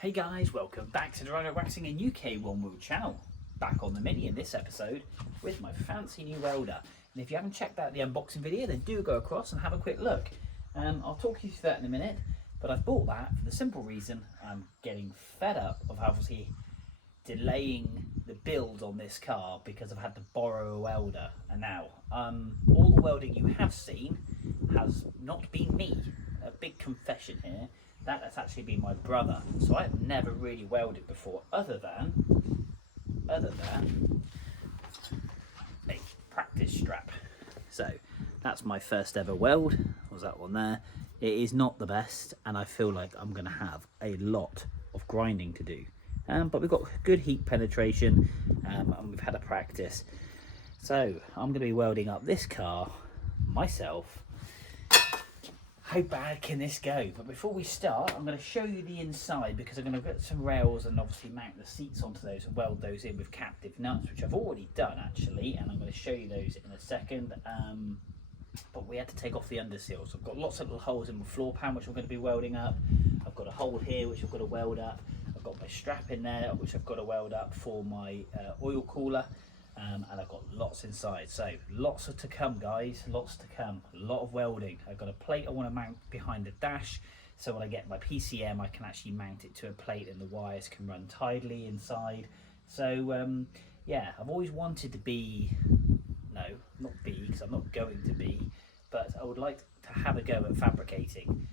Hey guys, welcome back to the Rhino Waxing and UK One Wheel channel. Back on the Mini in this episode with my fancy new welder. And if you haven't checked out the unboxing video, then do go across and have a quick look. I'll talk you through that in a minute, but I've bought that for the simple reason I'm getting fed up of obviously delaying the build on this car because I've had to borrow a welder. And now, all the welding you have seen has not been me. A big confession here. That's actually been my brother. So I've never really welded before, other than a practice strap. So that's my first ever weld. Was that one there? It is not the best, and I feel like I'm going to have a lot of grinding to do. But we've got good heat penetration, and we've had a practice. So I'm going to be welding up this car myself. How bad can this go? But before we start, I'm going to show you the inside because I'm going to get some rails and obviously mount the seats onto those and weld those in with captive nuts, which I've already done actually, and I'm going to show you those in a second. But we had to take off the underseal, so I've got lots of little holes in my floor pan which I'm going to be welding up. I've got a hole here which I've got to weld up. I've got my strap in there which I've got to weld up for my oil cooler. And I've got lots inside, so lots to come guys, lots to come, a lot of welding. I've got a plate I want to mount behind the dash, so when I get my PCM I can actually mount it to a plate and the wires can run tidily inside. So yeah, I've always wanted to be, no, not be, because I'm not going to be, but I would like to have a go at fabricating.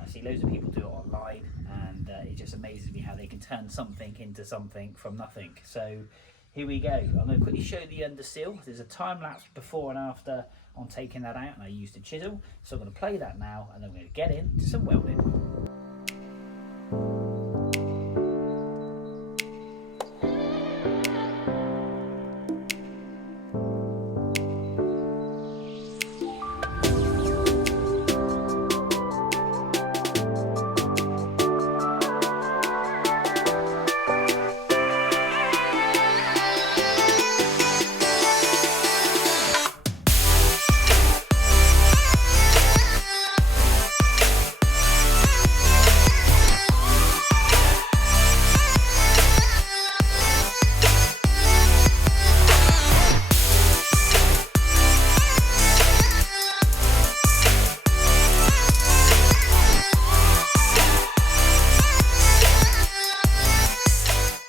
I see loads of people do it online, and it just amazes me how they can turn something into something from nothing. So here we go. I'm going to quickly show you the underseal. There's a time lapse before and after on taking that out, and I used a chisel. So I'm going to play that now, and then we're going to get into some welding.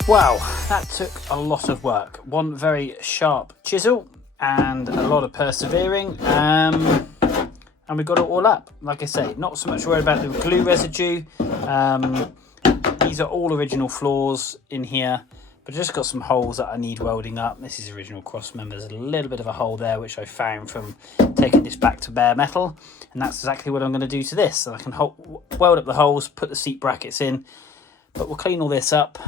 Wow, that took a lot of work. One very sharp chisel and a lot of persevering, and we got it all up. Like I say, not so much worried about the glue residue. These are all original floors in here, but just got some holes that I need welding up. This is original cross member. There's a little bit of a hole there which I found from taking this back to bare metal, and that's exactly what I'm going to do to this. So I can weld up the holes, put the seat brackets in. But we'll clean all this up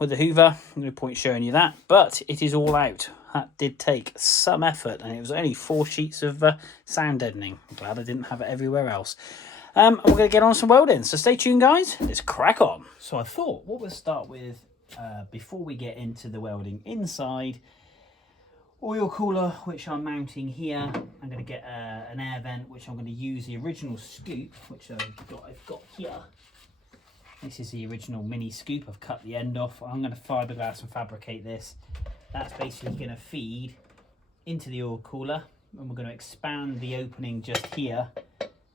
with the hoover. I'm going to point showing you that. But it is all out. That did take some effort, and it was only 4 sheets of sound deadening. I'm glad I didn't have it everywhere else. And we're going to get on some welding. So stay tuned, guys. Let's crack on. So I thought what we'll start with, before we get into the welding inside, oil cooler, which I'm mounting here. I'm going to get an air vent, which I'm going to use the original scoop, which I've got here. This is the original mini scoop. I've cut the end off. I'm going to fiberglass and fabricate this. That's basically going to feed into the oil cooler, and we're going to expand the opening just here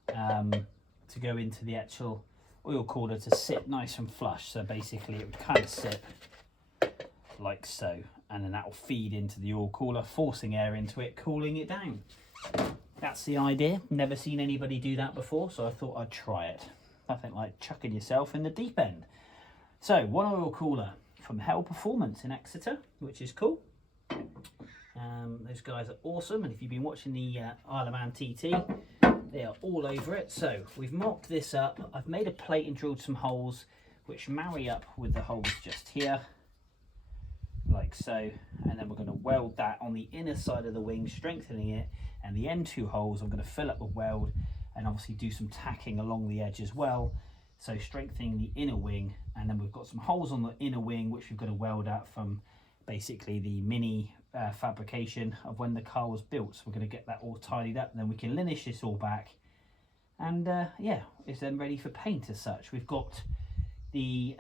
to go into the actual oil cooler to sit nice and flush. So basically it would kind of sit like so, and then that will feed into the oil cooler, forcing air into it, cooling it down. That's the idea. Never seen anybody do that before, so I thought I'd try it. Nothing like chucking yourself in the deep end. So one oil cooler from Hell Performance in Exeter, which is cool. Those guys are awesome, and if you've been watching the Isle of Man TT, they are all over it. So we've mocked this up. I've made a plate and drilled some holes which marry up with the holes just here, like so, and then we're going to weld that on the inner side of the wing, strengthening it, and the end 2 holes I'm going to fill up with weld and obviously do some tacking along the edge as well, so strengthening the inner wing. And then we've got some holes on the inner wing which we've got to weld out from basically the mini fabrication of when the car was built. So we're going to get that all tidied up, and then we can linish this all back, and yeah, it's then ready for paint as such. We've got the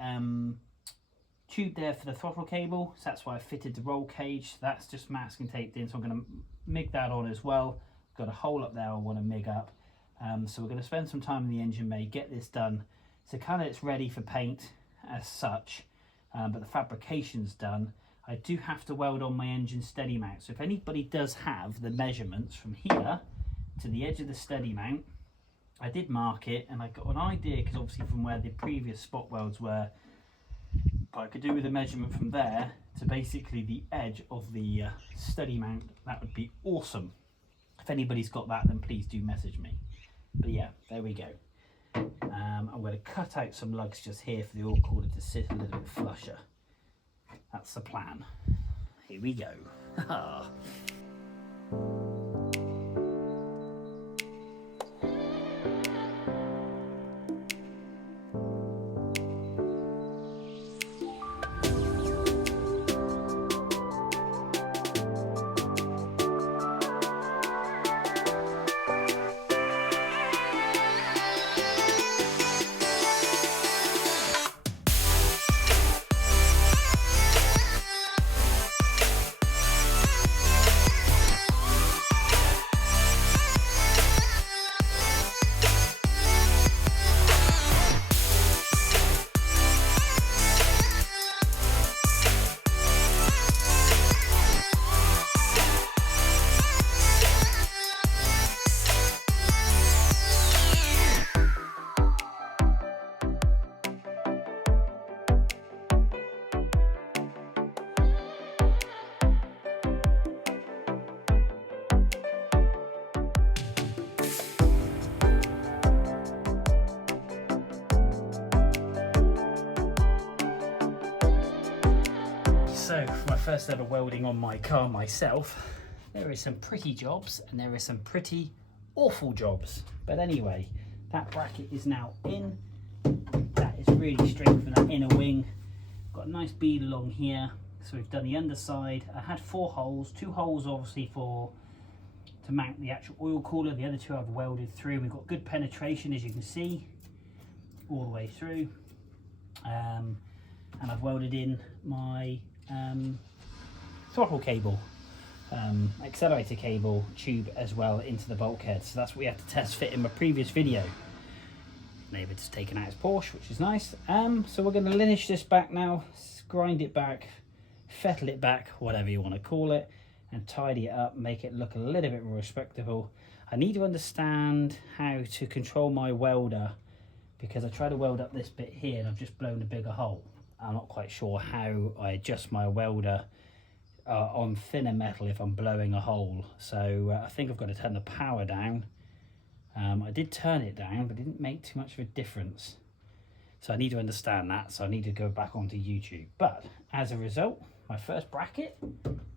tube there for the throttle cable, so that's why I fitted the roll cage. That's just masking taped in, so I'm going to MIG that on as well. Got a hole up there I want to MIG up, so we're going to spend some time in the engine bay, get this done, so kind of it's ready for paint as such, but the fabrication's done. I do have to weld on my engine steady mount, so if anybody does have the measurements from here to the edge of the steady mount, I did mark it, and I got an idea, because obviously from where the previous spot welds were, but I could do with a measurement from there to basically the edge of the steady mount. That would be awesome. If anybody's got that, then please do message me. But yeah, there we go. I'm going to cut out some lugs just here for the oil cooler to sit a little bit flusher. That's the plan. Here we go. So for my first ever welding on my car myself, there is some pretty jobs and there is some pretty awful jobs. But anyway, that bracket is now in. That is really strengthened that inner wing. Got a nice bead along here. So we've done the underside. I had 4 holes, 2 holes obviously to mount the actual oil cooler. The other 2 I've welded through. We've got good penetration, as you can see, all the way through. And I've welded in my throttle cable, accelerator cable tube as well into the bulkhead. So that's what we had to test fit in my previous video. Neighbour just taken out his Porsche, which is nice. So we're going to lineage this back now, grind it back, fettle it back, whatever you want to call it, and tidy it up, make it look a little bit more respectable. I need to understand how to control my welder, because I tried to weld up this bit here and I've just blown a bigger hole. I'm not quite sure how I adjust my welder on thinner metal if I'm blowing a hole. So I think I've got to turn the power down. I did turn it down, but it didn't make too much of a difference. So I need to understand that. So I need to go back onto YouTube. But as a result, my first bracket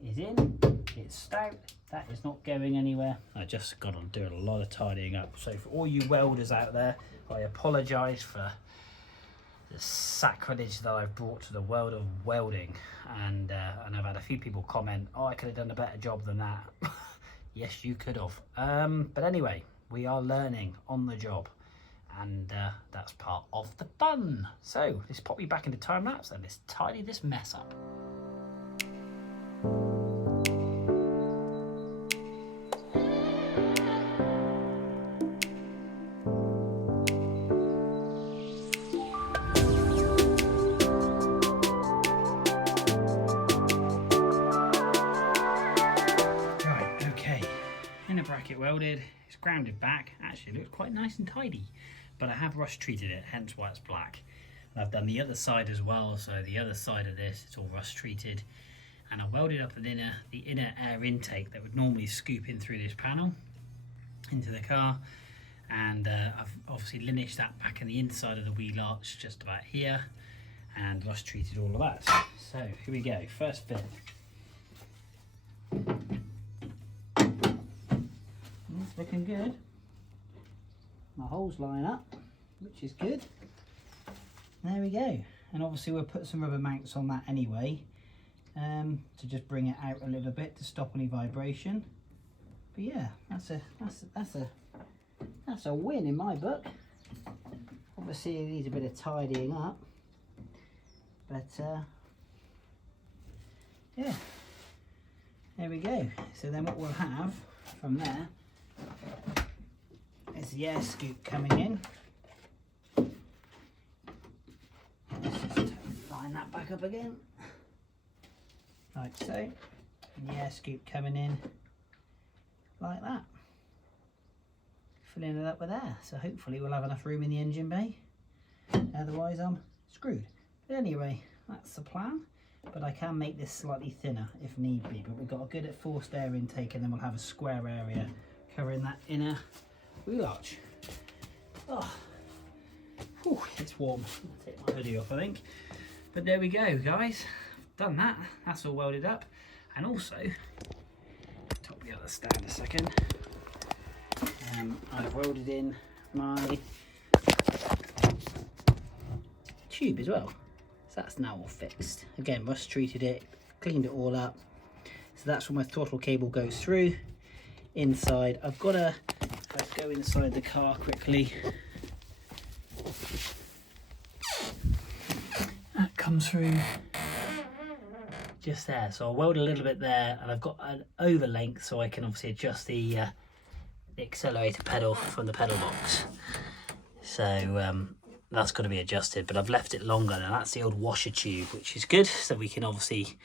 is in. It's stout. That is not going anywhere. I just got to do a lot of tidying up. So for all you welders out there, I apologise for the sacrilege that I've brought to the world of welding, and I've had a few people comment, oh, I could have done a better job than that. Yes, you could have. But anyway, we are learning on the job, and that's part of the fun. So let's pop you back into time lapse and let's tidy this mess up. Bracket welded, it's grounded back. Actually it looks quite nice and tidy, but I have rust treated it, hence why it's black. And I've done the other side as well, so the other side of this, it's all rust treated, and I welded up the inner air intake that would normally scoop in through this panel into the car, and I've obviously lineaged that back in the inside of the wheel arch just about here, and rust treated all of that. So here we go, first fit. Looking good. My holes line up, which is good. There we go. And obviously we'll put some rubber mounts on that anyway, to just bring it out a little bit to stop any vibration. But yeah, that's a win in my book. Obviously it needs a bit of tidying up, But yeah, there we go. So then what we'll have from there is the air scoop coming in. Let's just line that back up again, like so. And the air scoop coming in like that, filling it up with air. So hopefully we'll have enough room in the engine bay. Otherwise I'm screwed. But anyway, that's the plan. But I can make this slightly thinner if need be. But we've got a good forced air intake, and then we'll have a square area covering that inner wheel arch. Oh, whew, it's warm. I'll take my hoodie off, I think. But there we go, guys. Done that. That's all welded up. And also, top the other stand a second. I've welded in my tube as well. So that's now all fixed. Again, rust treated it, cleaned it all up. So that's where my throttle cable goes through. Inside, I've got to go inside the car quickly. That comes through just there. So I'll weld a little bit there, and I've got an over length so I can obviously adjust the accelerator pedal from the pedal box. So that's got to be adjusted, but I've left it longer. Now that's the old washer tube, which is good, so we can obviously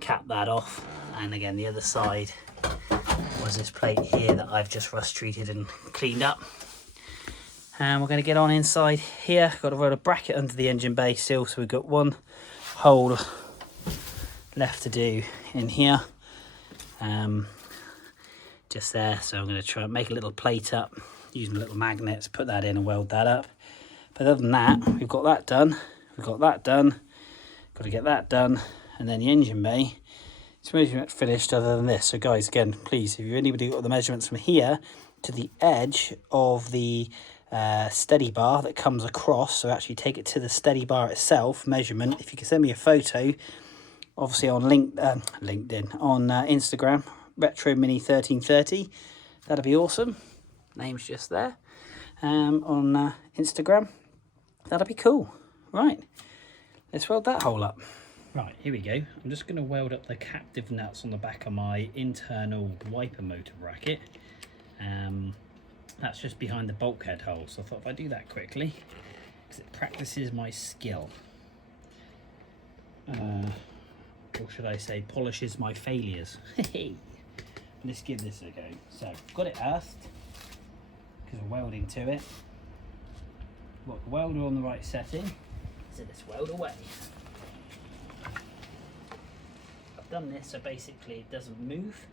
cap that off. And again, the other side was this plate here that I've just rust treated and cleaned up. And we're going to get on inside here. Got to roll a bracket under the engine bay still, so we've got one hole left to do in here, just there. So I'm going to try and make a little plate up using little magnets, put that in and weld that up. But other than that, we've got that done, we've got that done, got to get that done, and then the engine bay, it's pretty much finished other than this. So guys, again, please, if you've anybody got the measurements from here to the edge of the steady bar that comes across, so actually take it to the steady bar itself, measurement, if you can send me a photo, obviously on LinkedIn, on Instagram, Retro Mini 1330, that'd be awesome. Name's just there. On Instagram, that'll be cool. Right, let's weld that hole up. Right, here we go. I'm just going to weld up the captive nuts on the back of my internal wiper motor bracket. That's just behind the bulkhead hole, so I thought if I do that quickly, because it practices my skill, or should I say polishes my failures. Let's give this a go. So I've got it earthed because we're welding to it. Got the welder on the right setting, so let's weld away. I've done this so basically it doesn't move.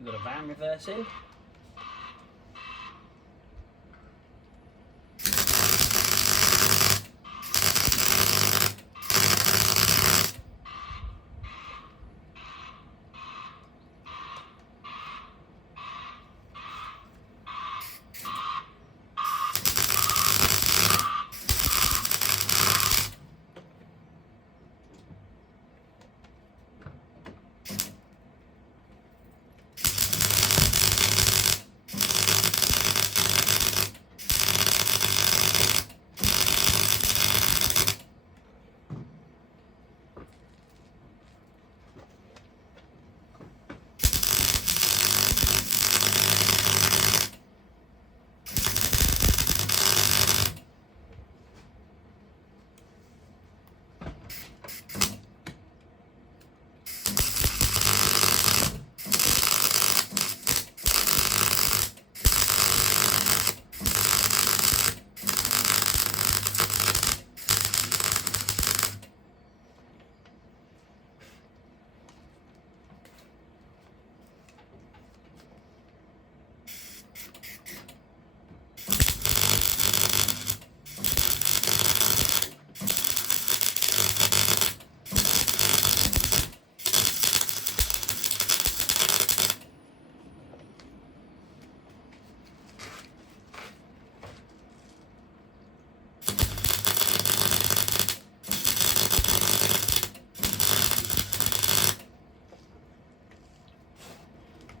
We've got a van reverse in.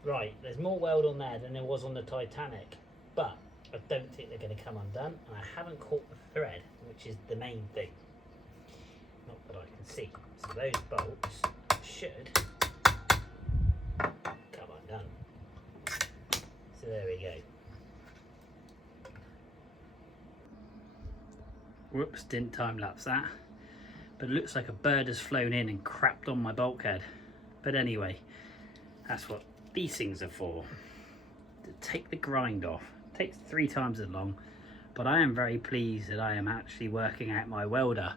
Right, there's more weld on there than there was on the Titanic, but I don't think they're going to come undone, and I haven't caught the thread, which is the main thing. see. So those bolts should come undone. So there we go. Whoops, didn't time lapse that. But it looks like a bird has flown in and crapped on my bulkhead. But anyway, that's what these things are for. To take the grind off. It takes 3 times as long, but I am very pleased that I am actually working out my welder.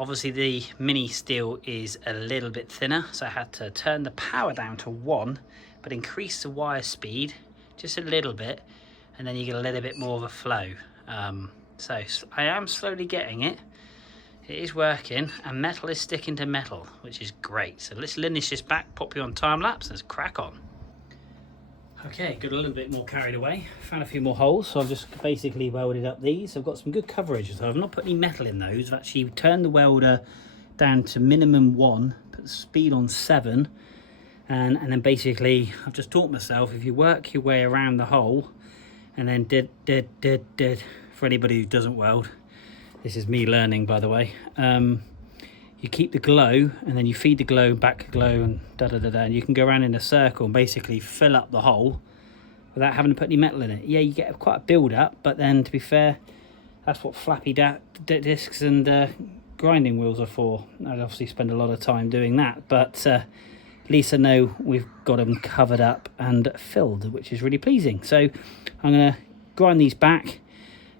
Obviously the mini steel is a little bit thinner, so I had to turn the power down to 1, but increase the wire speed just a little bit, and then you get a little bit more of a flow. So I am slowly getting it. It is working, and metal is sticking to metal, which is great. So let's lineage this back, pop you on time lapse, and let's crack on. Okay, got a little bit more carried away. Found a few more holes, so I've just basically welded up these. I've got some good coverage, so I've not put any metal in those. I've actually turned the welder down to minimum 1, put the speed on 7, and then basically I've just taught myself, if you work your way around the hole, and then did, for anybody who doesn't weld, this is me learning, by the way. You keep the glow, and then you feed the glow, back glow, and and you can go around in a circle and basically fill up the hole without having to put any metal in it. Yeah, you get quite a build up, but then to be fair, that's what flappy discs and grinding wheels are for. I'd obviously spend a lot of time doing that, but at least I know we've got them covered up and filled, which is really pleasing. So I'm going to grind these back.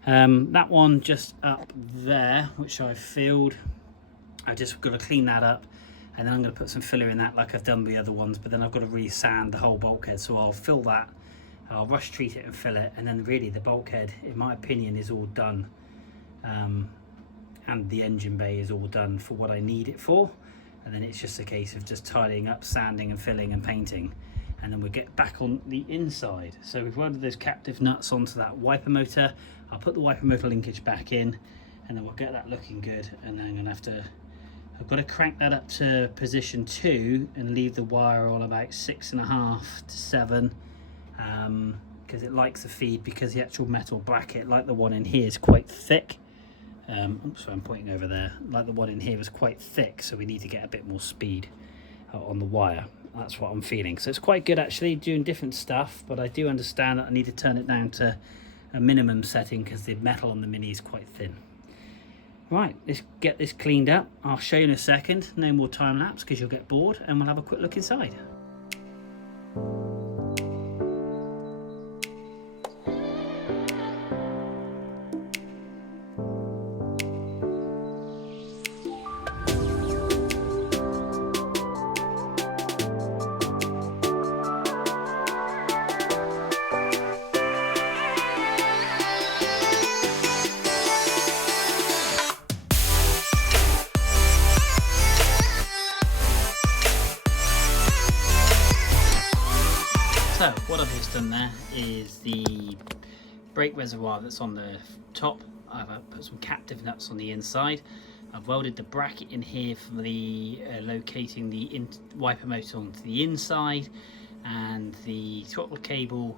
That one just up there, which I filled, I just got to clean that up, and then I'm going to put some filler in that like I've done the other ones, but then I've got to re-sand the whole bulkhead, so I'll fill that, I'll rush treat it and fill it, and then really the bulkhead, in my opinion, is all done, and the engine bay is all done for what I need it for, and then it's just a case of just tidying up, sanding and filling and painting, and then we'll get back on the inside. So we've welded those captive nuts onto that wiper motor. I'll put the wiper motor linkage back in, and then we'll get that looking good, and then I'm going to have to, I've got to crank that up to position 2 and leave the wire on about 6.5 to 7, because it likes the feed, because the actual metal bracket, like the one in here, is quite thick. Oops, I'm pointing over there. Like the one in here is quite thick, so we need to get a bit more speed on the wire. That's what I'm feeling. So it's quite good actually doing different stuff, but I do understand that I need to turn it down to a minimum setting because the metal on the mini is quite thin. Right, let's get this cleaned up. I'll show you in a second. No more time lapse because you'll get bored, and we'll have a quick look inside. So what I've just done there is the brake reservoir that's on the top. I've put some captive nuts on the inside. I've welded the bracket in here for the locating the wiper motor onto the inside, and the throttle cable,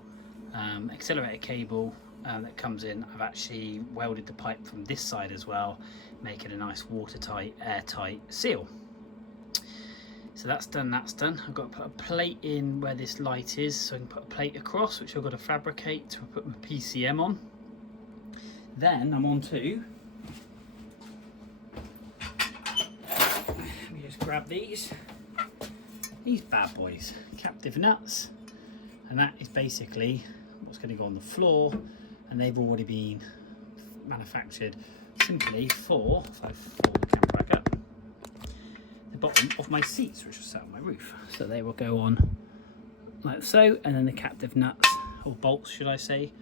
accelerator cable that comes in. I've actually welded the pipe from this side as well, making a nice watertight, airtight seal. So that's done, that's done. I've got to put a plate in where this light is, so I can put a plate across, which I've got to fabricate to put my PCM on. Then I'm on to, let me just grab these bad boys, captive nuts, and that is basically what's going to go on the floor, and they've already been manufactured simply for, if I fold the camera back up, the bottom of my seats, which are sat on my roof. So they will go on like so, and then the captive nuts, or bolts should I say,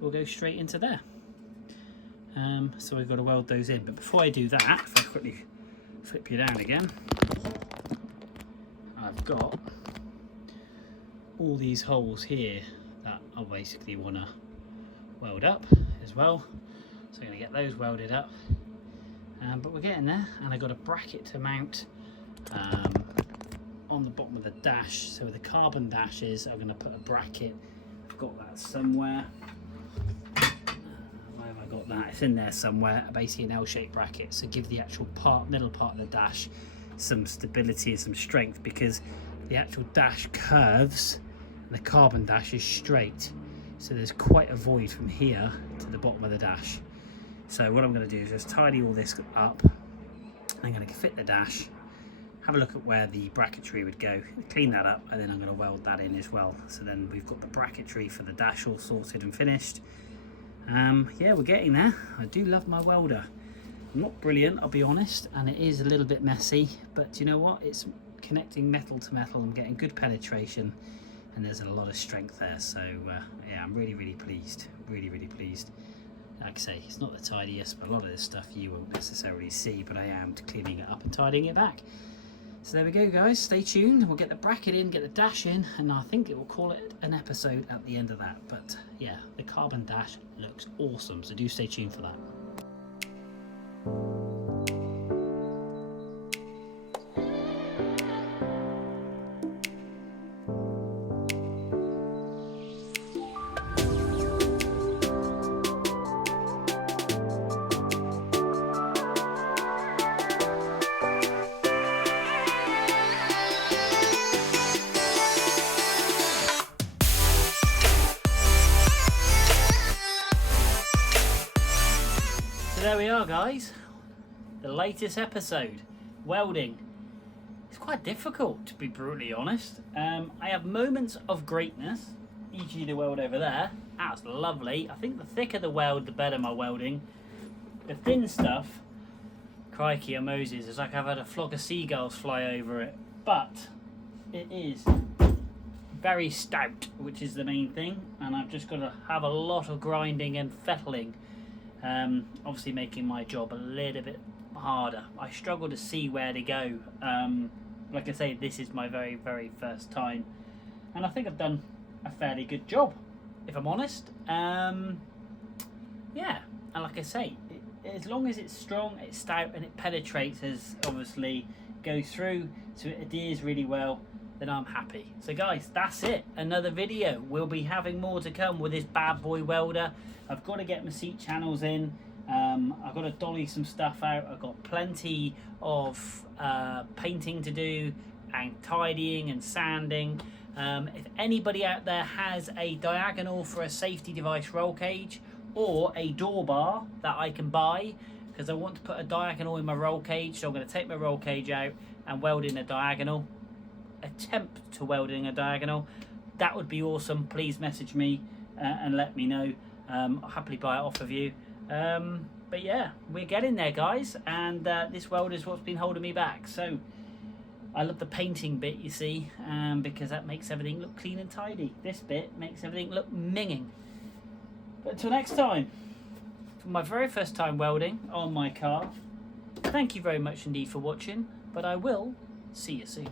will go straight into there. So we've got to weld those in, but before I do that, if I quickly flip you down again, I've got all these holes here that I basically want to weld up as well, so I'm going to get those welded up, but we're getting there. And I've got a bracket to mount on the bottom of the dash, so with the carbon dashes I'm going to put a bracket. I've got that somewhere. Where have I got that? It's in there somewhere. Basically an L-shaped bracket, so give the actual middle part of the dash some stability and some strength, because the actual dash curves and the carbon dash is straight, so there's quite a void from here to the bottom of the dash. So what I'm going to do is just tidy all this up. I'm going to fit the dash, have a look at where the bracketry would go, clean that up, and then I'm going to weld that in as well. So then we've got the bracketry for the dash all sorted and finished. Yeah, we're getting there. I do love my welder. Not brilliant, I'll be honest, and it is a little bit messy, but you know what, it's connecting metal to metal. I'm getting good penetration, and there's a lot of strength there. So yeah, I'm really pleased, really pleased. Like I say, it's not the tidiest, but a lot of this stuff you won't necessarily see, but I am cleaning it up and tidying it back. So there we go, guys, stay tuned. We'll get the bracket in, get the dash in, and I think it will call it an episode at the end of that. But yeah, the carbon dash looks awesome, so do stay tuned for that. So there we are, guys, the latest episode, welding. It's quite difficult, to be brutally honest. I have moments of greatness, e.g. the weld over there. That's lovely. I think the thicker the weld, the better my welding. The thin stuff, crikey o' Moses, it's like I've had a flock of seagulls fly over it. But it is very stout, which is the main thing, and I've just got to have a lot of grinding and fettling. Obviously making my job a little bit harder. I struggle to see where to go. Like I say, this is my very first time, and I think I've done a fairly good job, if I'm honest. Yeah, and like I say, as long as it's strong, it's stout, and it penetrates, as obviously goes through, so it adheres really well, then I'm happy. So guys, that's it, another video. We'll be having more to come with this bad boy welder. I've got to get my seat channels in. I've got to dolly some stuff out. I've got plenty of painting to do, and tidying and sanding. If anybody out there has a diagonal for a safety device roll cage, or a door bar that I can buy, because I want to put a diagonal in my roll cage, so I'm going to take my roll cage out and weld in a diagonal, attempt to weld in a diagonal, that would be awesome. Please message me and let me know. I'll happily buy it off of you. But yeah, we're getting there, guys, and this weld is what's been holding me back. So I love the painting bit, you see, because that makes everything look clean and tidy. This bit makes everything look minging. But until next time, for my very first time welding on my car, thank you very much indeed for watching, but I will see you soon.